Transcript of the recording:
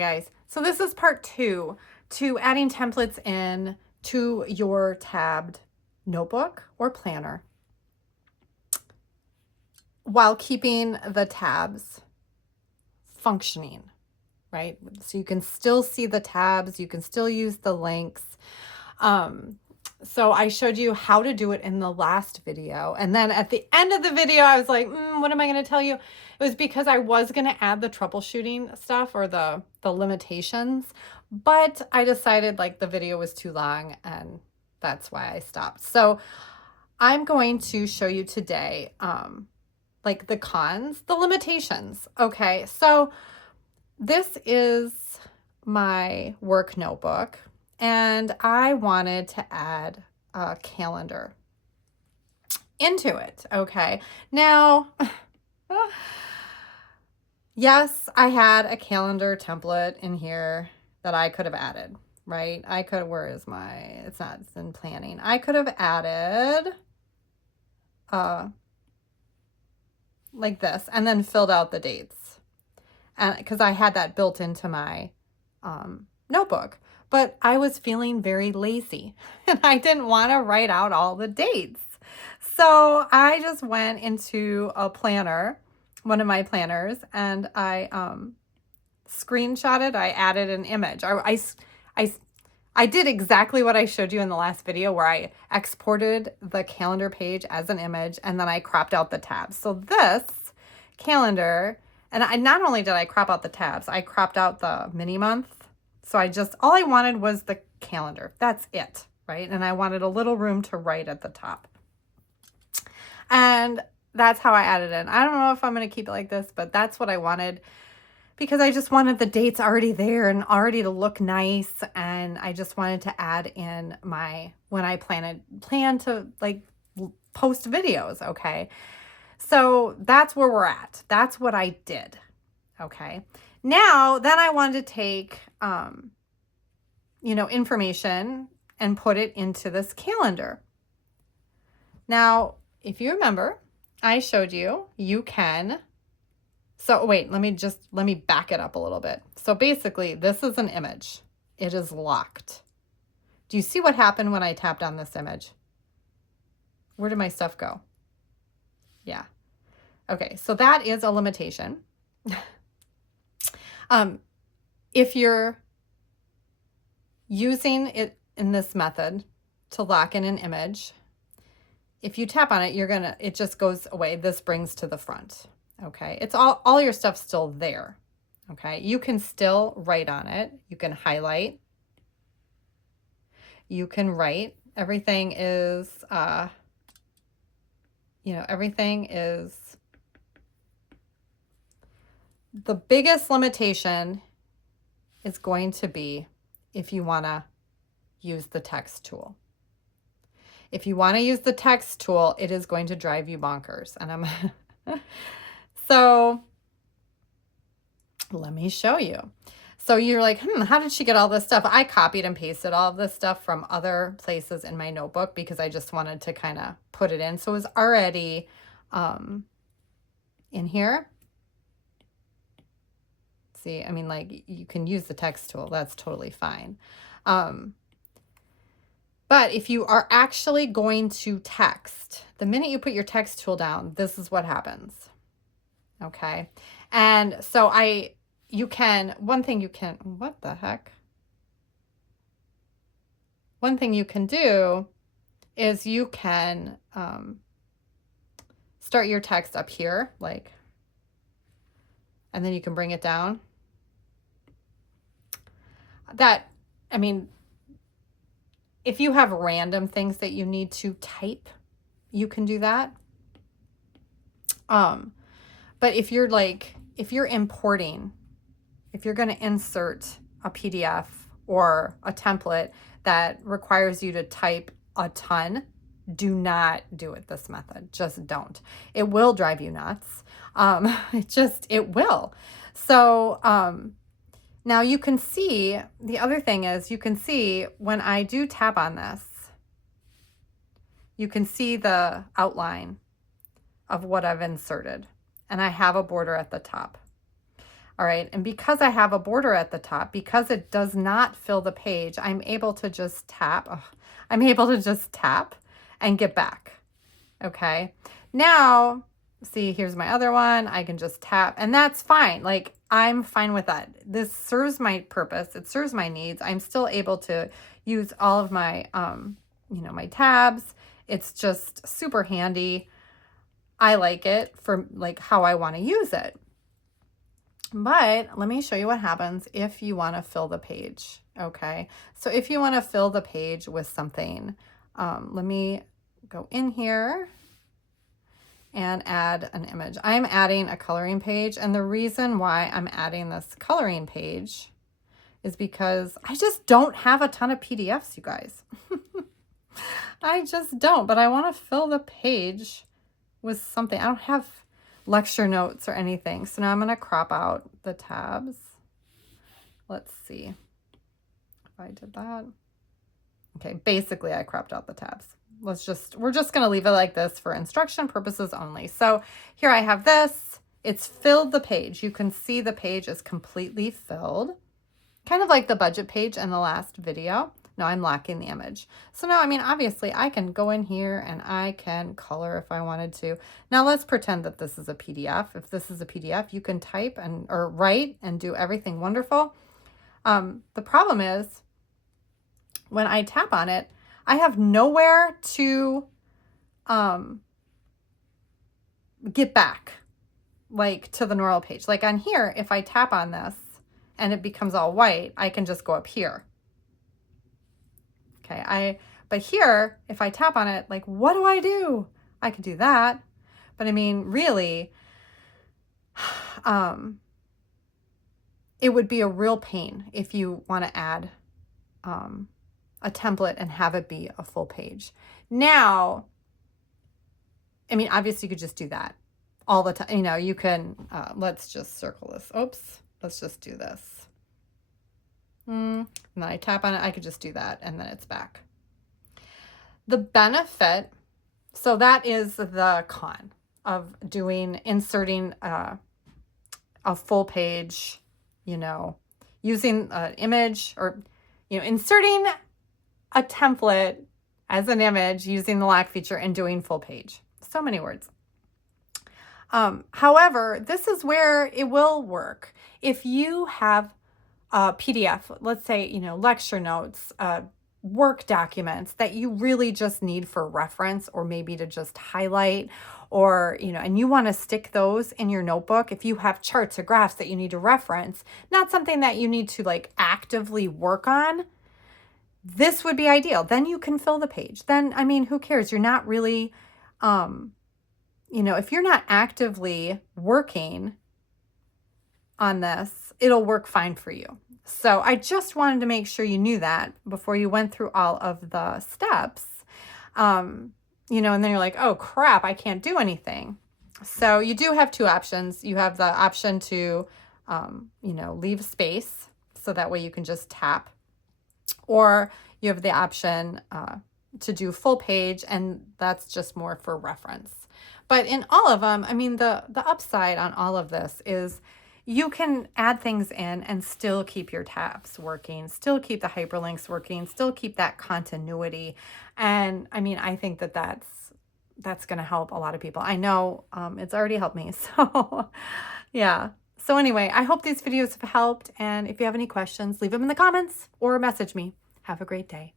guys, so this is part 2 to adding templates in to your tabbed notebook or planner while keeping the tabs functioning, right? So you can still see the tabs, you can still use the links. So I showed you how to do it in the last video. And then at the end of the video, I was like, what am I going to tell you? It was because I was going to add the troubleshooting stuff or the limitations, but I decided like the video was too long and that's why I stopped. So I'm going to show you today, like the cons, the limitations. Okay. So this is my work notebook. And I wanted to add a calendar into it, okay? Now, yes, I had a calendar template in here that I could have added, right? I could, where is my, it's in planning. I could have added like this and then filled out the dates. And because I had that built into my notebook. But I was feeling very lazy and I didn't want to write out all the dates. So I just went into a planner, one of my planners, and I screenshotted, I added an image. I did exactly what I showed you in the last video where I exported the calendar page as an image and then I cropped out the tabs. So this calendar, and not only did I crop out the tabs, I cropped out the mini month. So all I wanted was the calendar. That's it, right? And I wanted a little room to write at the top. And that's how I added it. I don't know if I'm going to keep it like this, but that's what I wanted because I just wanted the dates already there and already to look nice. And I just wanted to add in when I plan to like post videos, okay? So that's where we're at. That's what I did, okay? Now, then I wanted to take, information and put it into this calendar. Now, if you remember, I showed you, so wait, let me back it up a little bit. So basically, this is an image. It is locked. Do you see what happened when I tapped on this image? Where did my stuff go? Yeah. Okay, so that is a limitation. If you're using it in this method to lock in an image, if you tap on it, it just goes away. This brings to the front. Okay. It's all your stuff's still there. Okay. You can still write on it. You can highlight. You can write. Everything is, everything is. The biggest limitation is going to be if you want to use the text tool. If you want to use the text tool, it is going to drive you bonkers. And so let me show you. So you're like, how did she get all this stuff? I copied and pasted all of this stuff from other places in my notebook because I just wanted to kind of put it in. So it was already in here. See, I mean, like you can use the text tool. That's totally fine. But if you are actually going to text, the minute you put your text tool down, this is what happens. Okay. And so one thing you can do is you can start your text up here, and then you can bring it down. If you have random things that you need to type, you can do that. But if you're importing, if you're going to insert a PDF or a template that requires you to type a ton, do not do it this method. Just don't. It will drive you nuts. It will. So, now you can see, the other thing is you can see when I do tap on this, you can see the outline of what I've inserted and I have a border at the top. All right, and because I have a border at the top, because it does not fill the page, I'm able to just tap. Oh, I'm able to just tap and get back. Okay, now see, here's my other one. I can just tap, and that's fine. Like, I'm fine with that. This serves my purpose. It serves my needs. I'm still able to use all of my, my tabs. It's just super handy. I like it for like how I want to use it. But let me show you what happens if you want to fill the page. Okay, so if you want to fill the page with something, let me go in here and add an image. I'm adding a coloring page, and the reason why I'm adding this coloring page is because I just don't have a ton of PDFs, you guys. I just don't, but I want to fill the page with something. I don't have lecture notes or anything. So now I'm going to crop out the tabs. Let's see if I did that. Okay, basically I cropped out the tabs. We're just going to leave it like this for instruction purposes only. So here I have this. It's filled the page. You can see the page is completely filled. Kind of like the budget page in the last video. No, I'm locking the image. So now, I mean, obviously I can go in here and I can color if I wanted to. Now let's pretend that this is a PDF. If this is a PDF, you can type or write and do everything wonderful. The problem is when I tap on it, I have nowhere to get back, like to the normal page. Like on here, if I tap on this and it becomes all white, I can just go up here. Okay, but here, if I tap on it, like, what do? I could do that. But I mean, really, it would be a real pain if you want to add a template and have it be a full page. Now, I mean, obviously you could just do that all the time. You know, you can, let's just circle this. Oops, let's just do this. And then I tap on it, I could just do that, and then it's back. The benefit, so that is the con of inserting a full page, using an image, or, inserting a template as an image using the lock feature and doing full page. So many words. However, this is where it will work. If you have a PDF, let's say, lecture notes, work documents that you really just need for reference, or maybe to just highlight, or, and you want to stick those in your notebook. If you have charts or graphs that you need to reference, not something that you need to like actively work on, this would be ideal. Then you can fill the page. Then, I mean, who cares? You're not really, if you're not actively working on this, it'll work fine for you. So I just wanted to make sure you knew that before you went through all of the steps, and then you're like, oh crap, I can't do anything. So you do have two options. You have the option to, leave space, so that way you can just tap, or you have the option to do full page, and that's just more for reference. But in all of them, I mean, the upside on all of this is you can add things in and still keep your tabs working, still keep the hyperlinks working, still keep that continuity. And I mean, I think that that's going to help a lot of people. I know it's already helped me. So yeah. So anyway, I hope these videos have helped. And if you have any questions, leave them in the comments or message me. Have a great day.